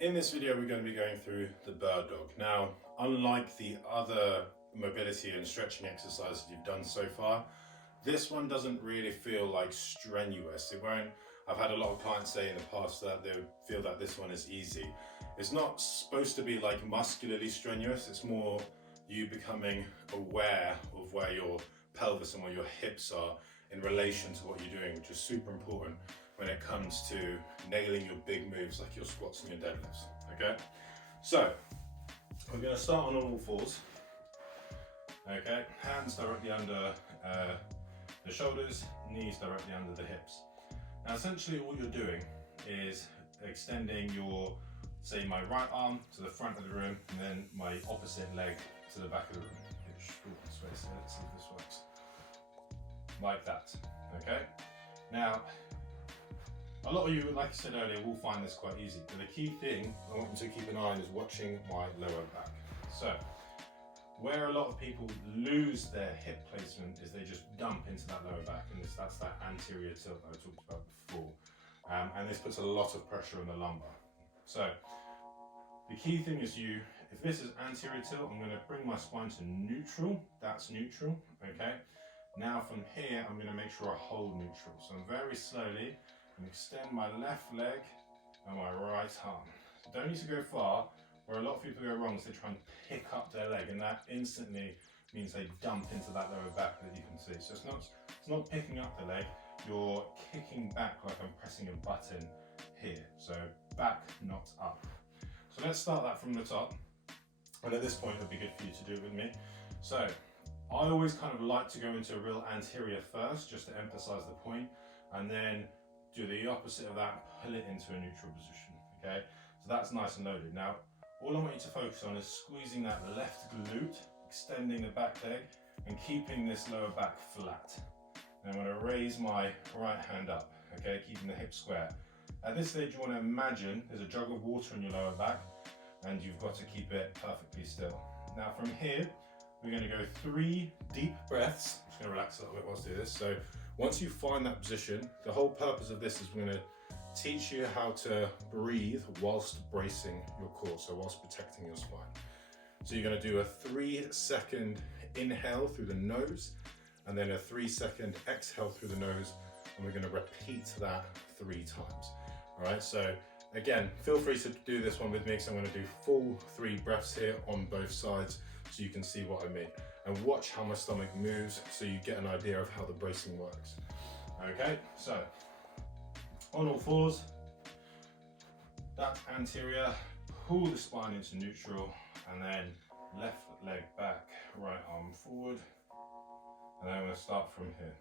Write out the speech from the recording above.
In this video, we're going to be going through the bird dog. Now, unlike the other mobility and stretching exercises you've done so far, this one doesn't really feel like strenuous. It won't. I've had a lot of clients say in the past that they feel that this one is easy. It's not supposed to be like muscularly strenuous. It's more you becoming aware of where your pelvis and where your hips are in relation to what you're doing, which is super important when it comes to nailing your big moves like your squats and your deadlifts, okay? So, we're gonna start on all fours, okay? Hands directly under the shoulders, knees directly under the hips. Now, essentially all you're doing is extending your, say, my right arm to the front of the room, and then my opposite leg to the back of the room. Let's see if this works. Like that, okay? Now, a lot of you, like I said earlier, will find this quite easy, but the key thing I want you to keep an eye on is watching my lower back. So, where a lot of people lose their hip placement is they just dump into that lower back, and that's that anterior tilt that I talked about before. And this puts a lot of pressure on the lumbar. So, the key thing is if this is anterior tilt, I'm going to bring my spine to neutral. That's neutral, okay? Now from here, I'm going to make sure I hold neutral. So I'm very slowly and extend my left leg and my right arm. Don't need to go far. Where a lot of people go wrong is they try and pick up their leg, and that instantly means they dump into that lower back that you can see. So it's not picking up the leg, you're kicking back like I'm pressing a button here. So back, not up. So let's start that from the top. And at this point, it'll be good for you to do it with me. So I always kind of like to go into a real anterior first, just to emphasize the point, and then do the opposite of that, pull it into a neutral position, okay? So that's nice and loaded. Now, all I want you to focus on is squeezing that left glute, extending the back leg, and keeping this lower back flat. And I'm gonna raise my right hand up, okay? Keeping the hips square. At this stage, you wanna imagine there's a jug of water in your lower back, and you've got to keep it perfectly still. Now from here, we're going to go 3 deep breaths. I'm just going to relax a little bit whilst I do this. So once you find that position, the whole purpose of this is we're going to teach you how to breathe whilst bracing your core, so whilst protecting your spine. So you're going to do a 3-second inhale through the nose, and then a 3-second exhale through the nose, and we're going to repeat that 3 times. All right, so again, feel free to do this one with me, because I'm going to do full 3 breaths here on both sides, so you can see what I mean. And watch how my stomach moves so you get an idea of how the bracing works. Okay, so on all fours, that anterior, pull the spine into neutral, and then left leg back, right arm forward. And then I'm going to start from here.